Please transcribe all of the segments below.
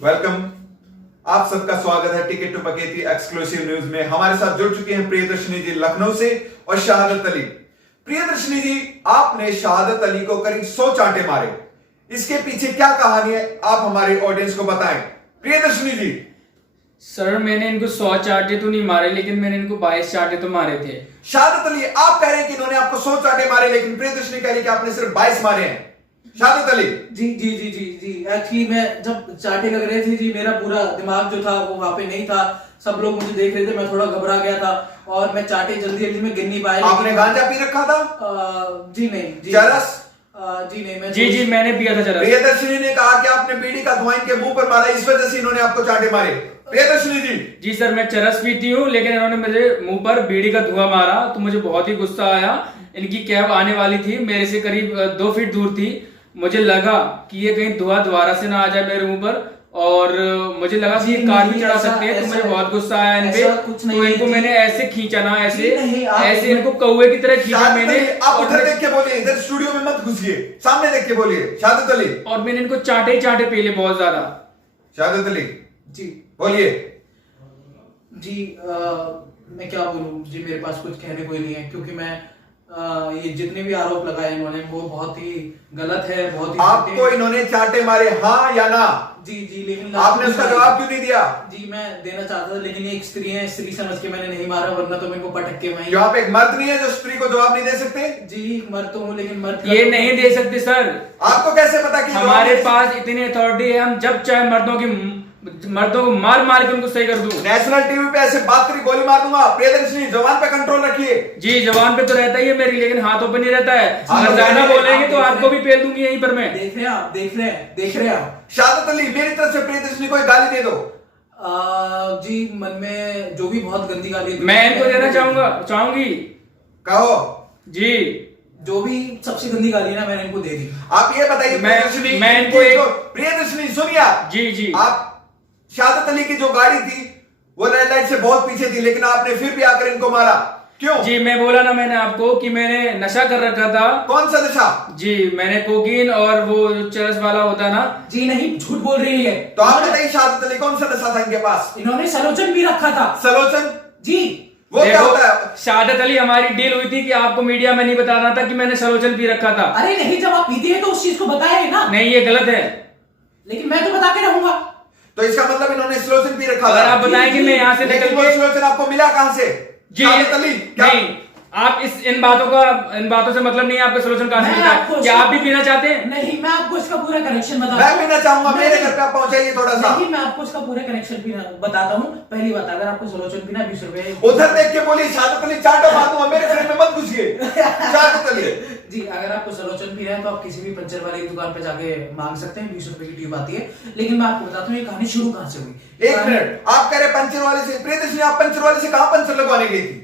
Welcome. आप सबका स्वागत है टिकट टू बकेती एक्सक्लूसिव न्यूज में। हमारे साथ जुड़ चुके हैं प्रियदर्शनी जी लखनऊ से और शहादत अली। प्रियदर्शनी जी, आपने शहादत अली को करीब 100 चांटे मारे, इसके पीछे क्या कहानी है, आप हमारे ऑडियंस को बताएं। प्रियदर्शनी जी। सर, मैंने इनको 100 चांटे तो नहीं मारे, लेकिन मैंने इनको 22 चांटे तो मारे थे। शहादत अली, आप कह रहे हैं कि इन्होंने आपको 100 चांटे मारे, लेकिन प्रियदर्शनी कह रही है कि आपने सिर्फ 22 मारे हैं। शहादत अली जी जी जी जी जी एक्चुअली मैं जब चाटे लग रहे थे जी, मेरा पूरा दिमाग जो था वो वहाँ पे नहीं था। सब लोग मुझे देख रहे थे, मैं थोड़ा घबरा गया था और मैं चाटे जल्दी जल्दी में गिन नहीं पाया। आपने गांजा पी रखा था? जी नहीं। जी चरस? जी नहीं। मैं जी मैंने पिया था चरस। प्रियदर्शनी ने कहा कि आपने बीड़ी का धुआं इनके मुंह पर मारा, इस वजह से इन्होंने आपको चांटे मारे। प्रियदर्शनी जी। जी सर, मैं चरस पीती हूँ, लेकिन इन्होंने मेरे मुंह पर बीड़ी का धुआं मारा तो मुझे बहुत ही गुस्सा आया। इनकी कैब आने वाली थी, मेरे से करीब 2 फीट दूर थी। मुझे लगा कि ये कहीं धुआं दोबारा से ना आ जाए मेरे मुंह पर, और मुझे लगा कि ये कार भी चढ़ा सकते हैं, तो मुझे बहुत गुस्सा आया इन पे। तो इनको मैंने ऐसे खींचा ना, ऐसे इनको कौवे की तरह खींचा मैंने। आप उधर देख के बोलिए, इधर स्टूडियो में मत घुसिए, सामने देख के बोलिए। शहादत अली। और मैंने इनको चाटे ही चाटे पीले बहुत ज्यादा। शहादत अली जी बोलिए। जी मैं क्या बोलूं जी, मेरे पास कुछ कहने को ही नहीं है, क्योंकि मैं ये जितने भी आरोप लगाए इन्होंने वो बहुत ही गलत है, बहुत ही। आपको इन्होंने चांटे मारे, हाँ या ना? जी जी, लेकिन आपने उसका जवाब क्यों नहीं दिया? जी मैं देना चाहता था, लेकिन ये एक स्त्री है, स्त्री समझ के मैंने नहीं मारा, वरना तो मेरे को पटक के वहीं। क्यों आप एक मर्द नहीं है जो स्त्री को जवाब नहीं दे सकते? जी मर्द तो हूँ, लेकिन मर्द ये नहीं दे सकते सर। आपको कैसे पता कि हमारे पास इतनी अथॉरिटी है, हम जब चाहे मर्दों को मार मार के उनको सही कर दूं। नेशनल टीवी पे ऐसे बात करी गोली मार दूंगा। प्रियदर्शनी, जवान पे कंट्रोल रखिए। जी जवान पे तो रहता ही है मेरी, लेकिन हाथों पे नहीं रहता है। हाँ, अगर ज्यादा बोलेंगे तो आप आपको भी पेल दूंगी यहीं पर मैं। देख रहे हैं आप, देख रहे हैं आप। शहादत अली, मेरी तरफ से प्रियदर्शनी को एक गाली दे दो। जी मन में जो भी बहुत गंदी गाली मैं इनको देना चाहूंगी। कहो। जी जो भी सबसे गंदी गाली ना मैंने इनको दे दी। आप ये बताइए मैं इनको प्रियदर्शनी सुनिए। जी आप शहादत अली की जो गाड़ी थी वो रेड लाइट से बहुत पीछे थी, लेकिन आपने फिर भी आकर इनको मारा, क्यों? जी मैं बोला ना मैंने आपको कि मैंने नशा कर रखा था। कौन सा नशा? जी मैंने कोकीन और वो जो चरस वाला होता ना। जी नहीं, झूठ बोल रही है। तो आप बताइए शहादत अली, कौन सा नशा था इनके पास? इन्होंने सलोचन भी रखा था। सलोचन? जी वो क्या होता है? शहादत अली, हमारी डील हुई थी कि आपको मीडिया में नहीं बताना था कि मैंने सलोचन पी रखा था। अरे नहीं, जब आप पीते हैं तो उस चीज को बताए ना। नहीं, ये गलत है। लेकिन मैं तो बता के रहूंगा। तो इसका मतलब इन्होंने सलोचन पी रखा था। अगर आप बताएं कि मैं यहाँ से लेकिन निकल वो के। सलोचन आपको मिला कहां से? जी शहादत अली क्या? नहीं, आप इन बातों से मतलब नहीं है। आपका सलोचन कहां से मैं मिलता आपको है? क्या आप भी पीना चाहते हैं? नहीं, मैं आपको इसका पूरा कनेक्शन मैं बताता हूं। पीना चाहूंगा, मेरे घर पे आप पहुंचाइए थोड़ा सा। नहीं, मैं आपको इसका पूरा कनेक्शन बताता हूँ। पहली बात, अगर आपको सलोचन पीना 20 रुपए। उधर देख के बोलिए शहादत अली, चाटा मार दूंगा, मेरे फ्रेम में मत घुसिए। शहादत अली जी, अगर आपको सलोचन पीना है तो आप किसी भी पंचर वाले की दुकान पे जाके मांग सकते हैं, 20 रुपए की ट्यूब आती है। लेकिन मैं आपको बताता हूँ ये कहानी शुरू कहां से हुई। 1 मिनट, आप कह रहे पंचर वाले से। प्रियदर्शनी, आप पंचर वाले से कहां पंचर लगवाने गई थी?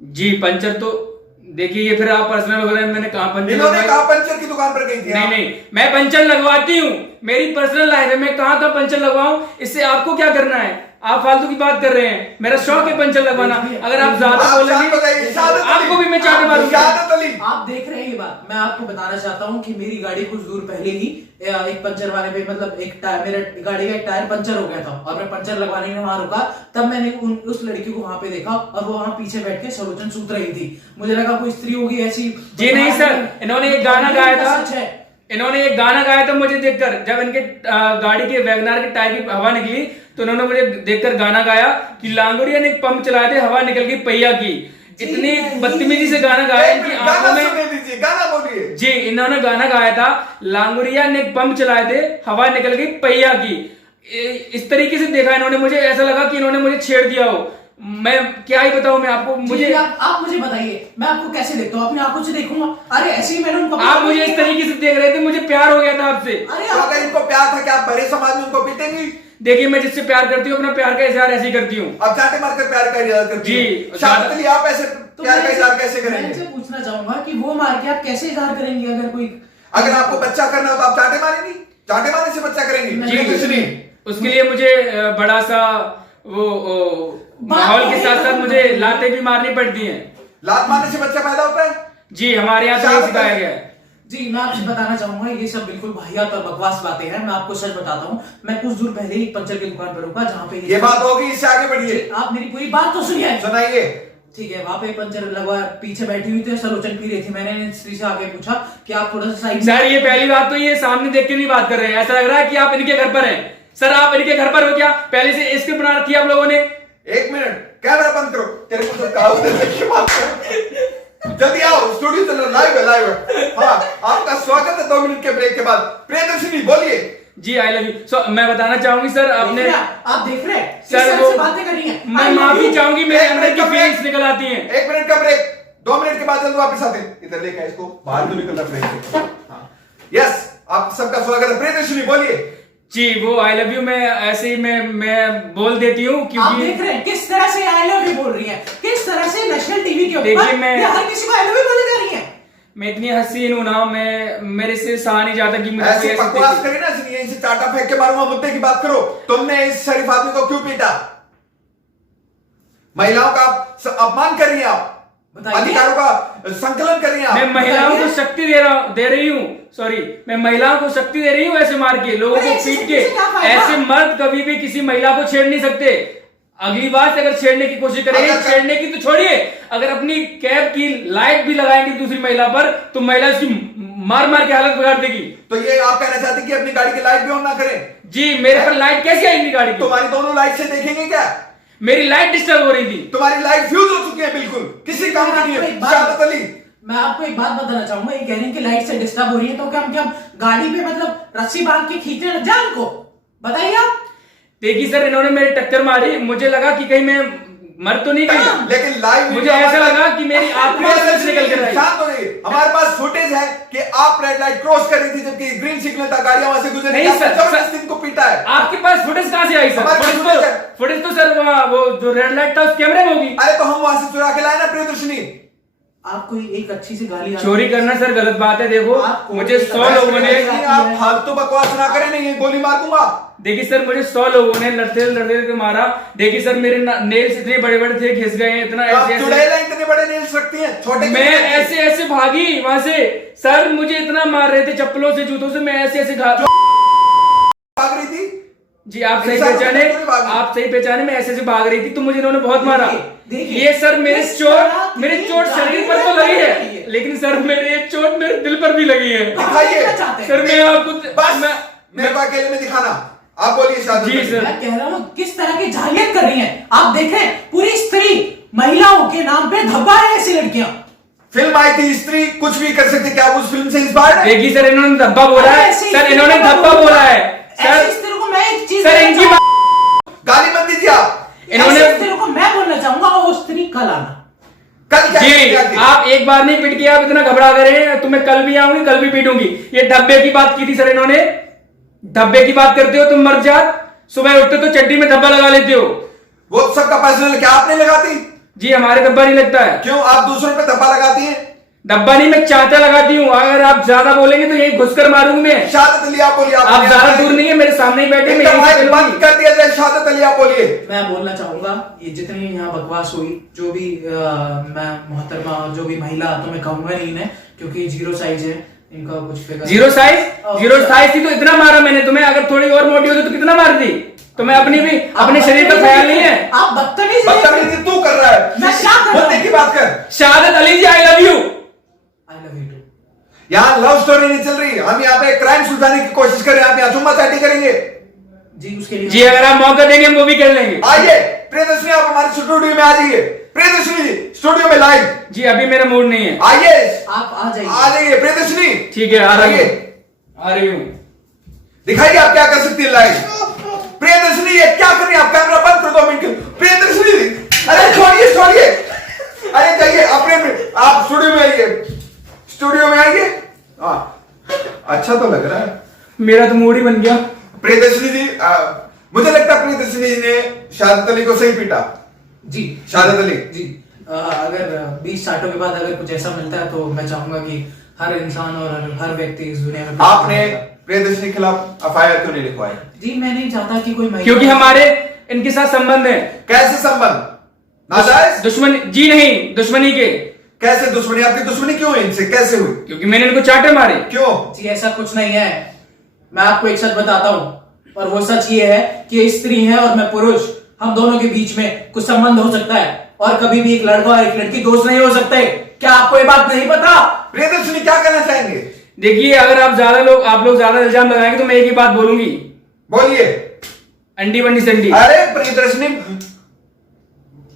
जी पंचर तो देखिए, ये फिर आप पर्सनल हो रहे हैं। मैंने कहा पंचर इन्होंने लगवाया? कहा पंचर की दुकान पर गई थी। नहीं, मैं पंचर लगवाती हूँ। मेरी पर्सनल लाइफ है, मैं कहाँ पंचर लगवाऊं, इससे आपको क्या करना है? आप फालतू की बात कर रहे हैं। मेरा शौक है पंचर लगवाना। अगर आप ज्यादा बोलेंगे आपको भी मैं चाटे मारूंगा। शहादत अली, आप देख रहे हैं ये बात। मैं आपको बताना चाहता हूँ कि मेरी गाड़ी कुछ दूर पहले ही एक पंचर वाले पे, मतलब एक टायर, मेरे गाड़ी का एक टायर पंचर हो गया था और मैं पंचर लगवाने के वहां रुका। तब मैंने उस लड़की को वहां पे देखा और वो वहां पीछे बैठ के सलोचन सूत रही थी। मुझे लगा कोई स्त्री होगी ऐसी। जी नहीं सर, इन्होंने एक गाना गाया था मुझे देखकर। जब इनके गाड़ी के वैगनार के टायर की हवा निकली तो इन्होंने मुझे देखकर गाना गाया कि लांगोरिया ने पंप चलाए थे, हवा निकल गई पहिया की। इतनी बदतमीजी से गाना गाया इनकी आंखों में। गाना बोलिए। जी, इन्होंने गाना गाया था, लांगोरिया ने पंप चलाए थे, हवा निकल गई पहिया की। इस तरीके से देखा इन्होंने मुझे, ऐसा लगा कि इन्होंने मुझे छेड़ दिया हो। मैं क्या ही बताऊं मैं आपको। मुझे आप मुझे बताइए, मैं आपको कैसे देखता हूँ? अपनी आंखों से देखूंगा? अरे ऐसे ही मैंने उनको। आप मुझे इस तरीके से देख रहे थे, मुझे प्यार हो गया था आपसे। अरे तो अगर इनको प्यार था, क्या आप बड़े समाज में उनको पीटेंगी? देखिए, मैं जिससे प्यार करती हूँ अपना प्यार का इजहार ऐसे ही करती हूँ। अब चाटे मारकर प्यार का इजहार करती जी, हैं। शहादत अली, आप ऐसे प्यार का इजहार कैसे मैं करेंगे? इनसे पूछना चाहूंगा कि वो मार के आप कैसे इजहार करेंगे? अगर कोई, अगर आपको बच्चा करना हो तो आप चाटे मारेंगी? चाटे मारने से बच्चा करेंगी? जी, उसके लिए मुझे बड़ा सा वो माहौल के साथ साथ मुझे लातें भी मारनी पड़ती हैं। लात मारने से बच्चा पैदा होता है? जी, हमारे यहाँ तो ये सिखाया गया है। जी मैं आपसे बताना चाहूंगा ये सब बिल्कुल वाहियात और बकवास बातें हैं। मैं आपको सच बताता हूँ, मैं कुछ दूर पहले ही एक पंचर की दुकान पर रुका जहाँ पे ये बात होगी, इससे आगे बढ़िए, जी, आप मेरी पूरी बात तो सुनिए। सुनाइए। ठीक है, वहां पे पंचर लगवा पीछे बैठी हुई थी, सलोचन पी रही थी। मैंने स्त्री से आगे पूछा कि आप थोड़ा सा साइड। सर ये पहली बात तो ये सामने देख के नहीं बात कर रहे हैं, ऐसा लग रहा है कि आप इनके घर पर हैं। सर आप इनके घर पर हो क्या? पहले से स्क्रिप्ट बना रखी है आप लोगों ने। एक मिनट, कैमरा बंद करो, तेरे को तो कहा की बात करो। जल्दी आओ, स्टूडियो चलो, लाइव है, लाइव है। हाँ, आपका स्वागत है 2 मिनट के ब्रेक के बाद। प्रियदर्शनी बोलिए। जी आई लव यू। मैं बताना चाहूंगी सर, आपने आप देख रहे हैं सर किस तरह वो से बातें करनी है। मैं माफी चाहूंगी, मेरे एक अंदर मिनट की का ब्रेक। फीलिंग्स निकल आती हैं। 1 मिनट का ब्रेक, 2 मिनट के बाद जल्द वापस आते हैं। इधर लेके आए इसको, बाहर तो निकल रहा ब्रेक से। हाँ, यस, आप सबका स्वागत है। प्रियदर्शनी बोलिए। जी वो आई लव यू मैं ऐसे ही मैं बोल देती हूँ आप क्योंकि देख रहे हैं किस तरह से आई लव यू बोल रही है, किस तरह से नेशनल टीवी के देखिए, ऊपर मैं- ये हर किसी को आई लव यू बोले जा रही है। मैं इतनी हसीन हूं ना, मैं मेरे से सहा नहीं जाता कि मुझे ऐसे कोई ऐसे बकवास देखे। करी ना, यहीं से चाटा फेंक के मारूंगा। मुद्दे की बात करो। तुमने इस शरीफ आदमी को क्यों पीटा? महिलाओं का अपमान कर रही हैं आप, बताइए। अधिकारों का संकलन कर रही हैं आप। मैं महिलाओं को बताइए। शक्ति दे रही हूँ। सॉरी, मैं महिलाओं को शक्ति दे रही हूँ ऐसे मार के, लोगों अरे को ऐसे पीट शक्ति के। से क्या फायदा? ऐसे मर्द कभी भी किसी महिला को छेड़ नहीं सकते। अगली बार से अगर छेड़ने की कोशिश करेंगे, अगर- छेड़ने की तो छोड़िए, अगर अपनी कैब की लाइट भी लगाएंगे दूसरी महिला पर, तो महिला इसकी मार मार के हालत बिगाड़ देगी। तो ये आप कहना चाहते हैं कि अपनी गाड़ी की लाइट भी ऑन ना करें? जी मेरे पर लाइट कैसे आएगी गाड़ी की? तुम्हारी दोनों लाइट से देखेंगे क्या? मेरी लाइट डिस्टर्ब हो रही थी। तुम्हारी लाइट फ्यूज हो चुकी है, बिल्कुल किसी काम की नहीं है। शहादत अली, मैं आपको एक बात बताना चाहूंगा, ये कह रही है कि लाइट से डिस्टर्ब हो रही है, तो क्या हम गाड़ी पे मतलब रस्सी बांध के खींचने लग जाए उनको? बताइए आप। देखिए सर, इन्होंने मेरे टक्कर मारी, मुझे लगा कि कहीं मैं मर तो नहीं गई, लेकिन लाइव मुझे ऐसा लगा कि मेरी आत्मा उसमें से निकल कर आई। शांत हो रही। हमारे पास फुटेज है कि आप रेड लाइट क्रॉस कर रही थी जबकि ग्रीन सिग्नल था, गाड़ियां वहां से गुजर रही नहीं थी। सर, जबरदस्ती इनको पीटा है। आपके पास फुटेज कहाँ से आई सर? हमारे पास footage है। फुटेज तो सर वो जो रेड लाइट था उस कैमरे में होगी। अरे तो हम वहां से चुरा के लाए ना प्रियदर्शनी। आपको एक अच्छी सी गाली चोरी करना सर गलत बात है। देखो आपको मुझे 100 लोगों ने, आप फालतू बकवास ना करें, नहीं ये गोली मार दूंगा। देखिए सर मुझे 100 लोगों ने लड़ते लड़ते के मारा। देखिए सर मेरे नेल्स इतने बड़े बड़े थे, घिस गए हैं, इतना आप ऐसे चुड़ैला इतने बड़े नेल्स रखती हैं, छोटे मैं ऐसे ऐसे भागी वहां से। सर मुझे इतना मार रहे थे चप्पलों से, जूतों से, मैं ऐसे ऐसे भाग रही थी। जी आप सही इंसान पहचाने, को नहीं भागना। आप सही पहचाने, मैं ऐसे ऐसे भाग रही थी तो मुझे इन्होंने बहुत मारा। देखिए, ये सर मेरे किस तरह मेरे की चोट शरीर पर तो गाली लगी है। है, लेकिन सर मेरे ये चोट मेरे दिल पर भी लगी है। दिखाइए। क्या चाहते हैं? सर मैं आपको बस मेरे को अकेले में दिखाना। आप बोलिए शहादत जी अली। सर। मैं कह रहा हूँ किस तरह की जाहिलियत कर रही हैं। आप देखें पूरी स्त्री महिलाओं के नाम पे धब्बा है ऐसी लड़कियां। फिल्म आई थी स्त्री कुछ भी कर सकती, क्या आप उस फिल्म से इंस्पायर्ड है? देखिए सर इन्होंने धब्बा बोला है, ऐसी सर स्त्री इन्होंने को धब्बा बोला है ऐसी सर। स्त्री को मैं एक चीज सर बोलना इनकी चाहूंगा। गाली मत दीजिए आप। इन्होंने ऐसी स्त्री को मैं बोलना चाहूंगा और वो स्त्री कल आना। कल क्या जी क्या किया? आप एक बार नहीं पिट के आप इतना घबरा गए हैं, तो मैं कल भी आऊंगी, कल भी पीटूंगी। ये धब्बे की बात की थी सर इन्होंने। धब्बे की बात करते हो तुम मर जात, सुबह उठते तो चड्डी में धब्बा लगा लेते हो। वो सबका पर्सनल, क्या आप नहीं लगाती? जी हमारे धब्बा नहीं लगता है। क्यों आप दूसरों पे धब्बा लगाती हैं? धब्बा नहीं, मैं चाचा लगाती हूँ। अगर आप ज्यादा बोलेंगे तो यही घुसकर मारूंगी मैं। शहादत अली आप बोलिए। आप ज्यादा दूर नहीं है, मेरे सामने ही बैठे, मैं एकदम यहीं से माइक बंद चलूंगी। कर दिया जाए। शहादत अली आप बोलिए। मैं बोलना चाहूंगा ये जितनी यहाँ बकवास हुई, जो भी मैं मोहतरमा और जो भी महिला, तो मैं कहूंगा नहीं इन्हें क्योंकि जीरो साइज है इनका कुछ फिगर। जीरो साइज थी तो इतना मारा मैंने तुम्हें। अगर थोड़ी और मोटी होती तो कितना मार दी? तुम्हें अपने शरीर का ख्याल नहीं है। आप बदतमीज बदतमीजी तू कर रहा है। मैं क्या कर रहा हूं? मुद्दे की बात कर। Shahadat Ali ji I love you. I love you too. यहाँ लव स्टोरी नहीं चल रही, हम यहाँ पे क्राइम सुलझाने की कोशिश कर रहे हैं। आप यहाँ चुम्मा चाटी करेंगे। जी उसके लिए जी अगर आप मौका देंगे हम वो भी कर लेंगे। आइए प्रियदर्शनी, आप हमारे स्टूडियो में आ जाइए। प्रियदर्शनी जी स्टूडियो में लाइव जी अभी मेरा मूड नहीं है। आइए, आप आ जाइए। आ जाइए प्रियदर्शनी। ठीक है आ रही आइए, हूँ, आ रही हूँ। दिखाइए आप क्या कर सकती है लाइव। प्रियदर्शनी ये क्या कर रही है आप? कैमरा बंद कर 2 मिनट। प्रियदर्शनी अरे छोड़िए। अरे जाइए अपने आप स्टूडियो में आइए। स्टूडियो में आइए। हाँ अच्छा तो लग रहा है। मेरा तो मूड ही बन गया। प्रियदर्शनी जी मुझे लगता है प्रियदर्शनी जी ने शहादत अली को सही पीटा। जी शहादत अली जी अगर 20 साठों के बाद अगर कुछ ऐसा मिलता है तो मैं चाहूंगा कि हर इंसान और हर व्यक्ति इस दुनिया में। आपने प्रियदर्शनी के खिलाफ एफआईआर क्यों नहीं लिखवाई? जी मैं नहीं चाहता कि कोई महिला- क्योंकि हमारे इनके साथ संबंध है। कैसे संबंध? नाजायज? दुश्मनी जी नहीं, दुश्मनी के। कैसे दुश्मनी? आपकी दुश्मनी क्यों है इनसे, कैसे हुई? क्योंकि मैंने इनको चाटे मारे। क्यों? जी ऐसा कुछ नहीं है, मैं आपको एक सच बताता हूँ, और वो सच ये है कि ये स्त्री है और मैं पुरुष, हम दोनों के बीच में कुछ संबंध हो सकता है, और कभी भी एक लड़का और एक लड़की दोस्त नहीं हो सकते। क्या आपको ये बात नहीं पता? प्रियदर्शनी क्या कहना चाहेंगे? देखिए, अगर आप लोग ज्यादा इल्जाम लगाएंगे तो मैं एक ही बात बोलूंगी, बोलिए। अंडी बंडी संडी। अरे प्रियदर्शनी,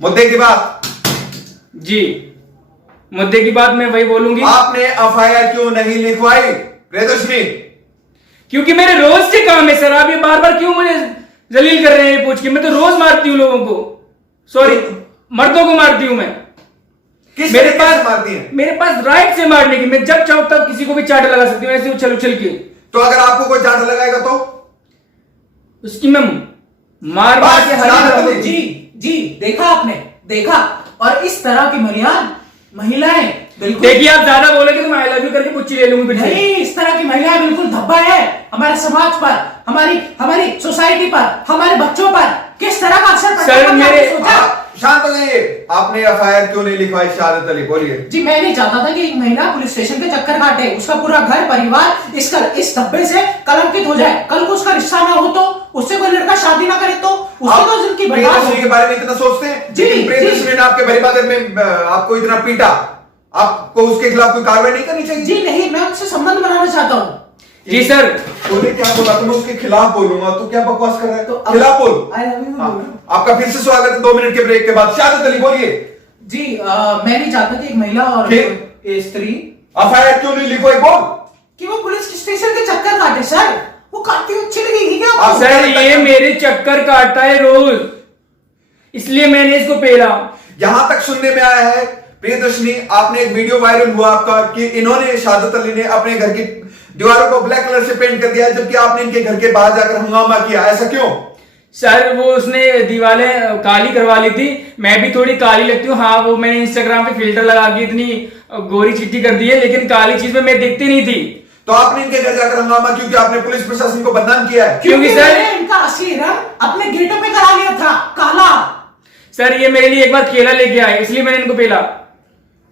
मुद्दे की बात। जी, मुद्दे की बात मैं वही बोलूंगी। आपने एफआईआर क्यों नहीं लिखवाई प्रियदर्शनी? क्योंकि मेरे रोज के काम है सर। आप ये बार बार क्यों मुझे जलील कर रहे हैं पूछ के? मैं तो रोज मारती हूँ लोगों को, सॉरी मर्दों को मारती हूँ मैं। किस मेरे तरीके से पास मारती हैं? मेरे पास राइट से मारने की, मैं जब चाहूं तब किसी को भी चाट लगा सकती हूँ ऐसे उछल उछल के। तो अगर आपको कोई चांटा लगाएगा तो? उसकी मैं मार मार के हरी। जी जी, देखा आपने, देखा। और इस तरह की महिलाएं बिल्कुल, देखिए, आप ज्यादा बोलेंगे तो मैं आई लव यू करके पुच्ची ले लूंगी फिर से। नहीं, इस तरह की महिलाएं बिल्कुल धब्बा है हमारे समाज पर, हमारी सोसाइटी पर, हमारे बच्चों पर किस तरह का असर पड़ता है। सर, मेरे शांत हो जाइए। आपने एफआईआर क्यों नहीं लिखवाई शहादत अली? बोलिए। जी, मैं नहीं चाहता था कि एक महिला पुलिस स्टेशन पे चक्कर काटे, उसका पूरा घर परिवार इस धब्बे से कलंकित हो जाए। कल को उसका रिश्ता ना हो तो, उससे कोई लड़का शादी ना करे तो, उससे तो जिंदगी बर्बाद हो। प्रियदर्शनी के बारे में इतना सोचते हैं? जी, लेकिन प्रियदर्शनी ने आपके परिवार में आपको इतना पीटा, आपको उसके खिलाफ कोई कार्रवाई नहीं करनी चाहिए? जी नहीं, मैं उससे संबंध बनाना चाहता हूँ। जी सर। बोले क्या बोला? तो मैं उसके खिलाफ बोलूंगा, तो क्या बकवास कर रहा है? तो खिलाफ बोल। I love you हाँ, बोल रहा हूँ। आपका फिर से स्वागत है 2 मिनट के ब्रेक के बाद। शहादत अली बोलिए। जी मैं नहीं चाहता कि एक महिला और एक स्त्री एफआईआर क्यों नहीं लिखवाई? बोल। कि वो पुलिस स्टेशन के चक्कर काटे। सर, वो काटती हुई अच्छी लगेगी क्या आप आपको? सर, ये मेरे चक्कर काटता है रोज, इसलिए मैंने इसको पेला। यहां तक सुनने में आया है प्रियदर्शनी, आपने एक वीडियो वायरल हुआ आपका कि इन्होंने, शहादत अली ने अपने घर की दीवारों को ब्लैक कलर से पेंट कर दिया है, जबकि आपने इनके घर के बाहर जाकर हंगामा किया। ऐसा क्यों? सर, वो उसने दीवारें काली करवा ली थी, मैं भी थोड़ी काली लगती हूँ। हाँ, वो मैंने इंस्टाग्राम पे फिल्टर लगा के इतनी गोरी चिट्टी कर दी है, लेकिन काली चीज में मैं दिखती नहीं थी। तो आपने इनके घर जाकर हंगामा क्योंकि आपने पुलिस प्रशासन को बदनाम किया है? क्योंकि सर, मैंने इनका असली रंग अपने गेटों में करा लिया था, काला। सर, ये मेरे लिए एक बार केला लेके आए, इसलिए मैंने इनको पेला।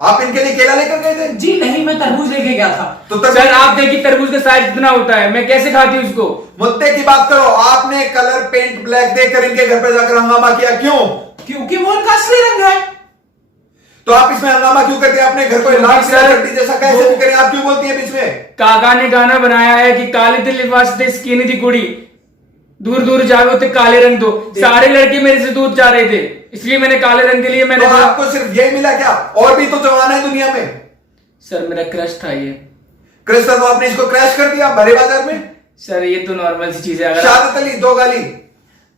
आप इनके लिए केला लेकर गए थे? जी नहीं, मैं तरबूज लेके गया था। तो सर, आप देखिए तरबूज का साइज कितना होता है, मैं कैसे खाती हूँ उसको? मुद्दे की बात करो। आपने कलर पेंट ब्लैक देकर इनके घर पे जाकर हंगामा किया, क्यों? क्योंकि वो उनका असली रंग है। तो आप इसमें हंगामा क्यों करते हैं? अपने घर को लाल चड्डी जैसा कैसे भी करें, आप क्यों बोलती है बीच में? काका ने गाना बनाया है कि काले दिल वास्ते स्किन दी कुड़ी, दूर दूर जाओ तो काले रंग दो। सारे लड़के मेरे से दूर जा रहे थे, इसलिए मैंने काले रंग के लिए मैंने तो आपको सिर्फ यही मिला क्या? और भी तो जवान है दुनिया में। सर, मेरा क्रश था ये। क्रिस्टन, तो आपने इसको क्रैश कर दिया भरे बाजार में? सर, ये तो नॉर्मल सी चीज है। अगर शहादत अली, 2 गाली।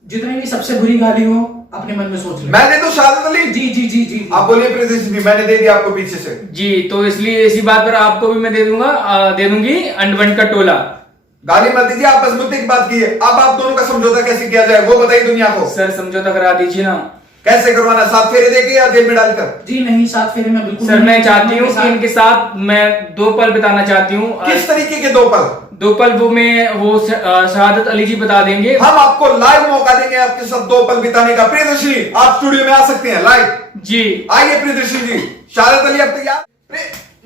जितनी भी सबसे बुरी गाली हो अपने मन में सोच लो। मैंने तो शहादत अली। जी जी जी जी, आप बोलिए प्रियदर्शनी, मैंने दे दिया आपको पीछे से। जी, तो इसलिए इसी बात पर आपको भी मैं दे दूंगी अंडवन का टोला। गाली मत दीजिए, आप बस मुद्दे की बात कीजिए। अब आप दोनों का समझौता कैसे किया जाए वो बताइए दुनिया को। सर, समझौता करा दीजिए ना। कैसे करवाना? 7 फेरे देके या जेल में डालकर? जी नहीं, 7 फेरे में बिल्कुल सर, नहीं। मैं चाहती हूँ कि इनके साथ मैं 2 पल बिताना चाहती हूँ। किस तरीके के 2 पल? 2 पल वो शहादत अली जी बता देंगे। हम आपको लाइव मौका देंगे आपके साथ 2 पल बिताने का। प्रियदर्शनी, आप स्टूडियो में आ सकते हैं लाइव। जी, आइए प्रियदर्शनी जी। शहादत अली, अब तैयार?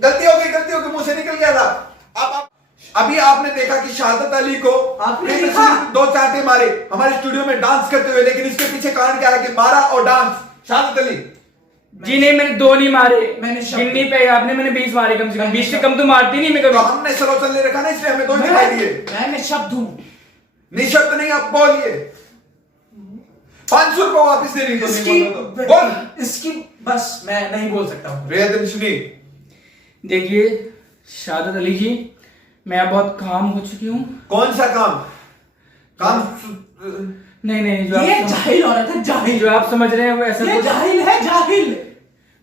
गलती होगी, मुंह से निकल गया था। अब अभी आपने देखा कि शहादत अली को आपने प्रियदर्शनी देखा? 2 चांटे मारे हमारे स्टूडियो में डांस करते हुए, लेकिन इसके पीछे कारण क्या है कि मारा और डांस? शहादत अली जी नहीं, मैंने 2 नहीं मारे, मैंने शब्द- गिननी पे आपने, मैंने 20 मारे कम से कम। 20 से कम तो मारती नहीं मैं तो कभी। हमने सलोचन ले रखा ना, इसलिए हमें 2 ही दिखाई दिए। मैं निशब्द हूँ। निशब्द नहीं, आप बोलिए। 500 रुपए वापिस देनी तो नहीं बोल रहा तो। इसकी बस मैं नहीं बोल सकता हूँ। प्रियदर्शनी, देखिए शहादत अली जी, मैं बहुत काम हो चुकी हूँ। कौन सा काम? काम नहीं, जो ये आप जाहिल औरत है, जाहिल। जो आप समझ रहे हैं वो ऐसा ये कुछ- जाहिल है, जाहिल।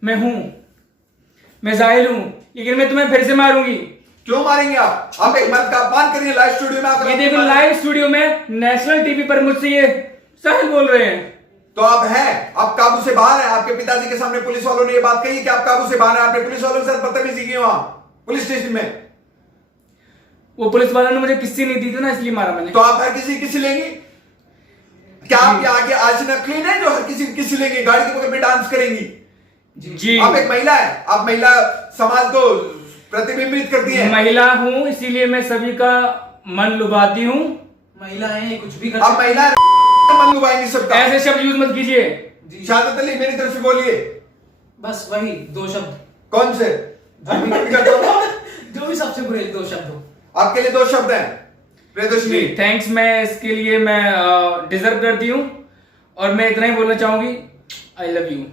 मैं जाहिल हूँ, लेकिन मैं तुम्हें फिर से मारूंगी। क्यों मारेंगे आप? आप एक मर्द का अपमान करिए लाइव स्टूडियो में आकर। ये देखो, लाइव स्टूडियो में नेशनल टीवी पर मुझसे ये जाहिल बोल रहे हैं। तो आप हैं, आप काबू से बाहर हैं। आपके पिताजी के सामने पुलिस वालों ने ये बात कही कि आप काबू से बाहर हैं। आपने पुलिस वालों के साथ बदतमीजी की वहां पुलिस स्टेशन में। वो पुलिस वालों ने मुझे किस्सी नहीं दी थी ना, इसलिए मारा मैंने। तो आप हर किसी लेंगी? क्या आप यहाँ के आशिना क्लीन है जो हर किसी लेंगी, गाड़ी के बगल में डांस करेंगी? जी। आप एक महिला है, आप महिला समाज को प्रतिबिंबित करती है। महिला हूँ, इसीलिए मैं सभी का मन लुभाती हूँ। महिलाएं कुछ भी कर आप सकती महिला मन लुभाएंगी सबका। ऐसे शब्द यूज मत कीजिए। जी। शहादत अली मेरी तरफ से बोलिए। बस वही 2 शब्द कौन से? जो भी सबसे बुरे 2 शब्द हो। आपके लिए 2 शब्द हैं प्रियदर्शनी। थैंक्स, मैं इसके लिए मैं डिजर्व करती हूँ और मैं इतना ही बोलना चाहूंगी, आई लव यू।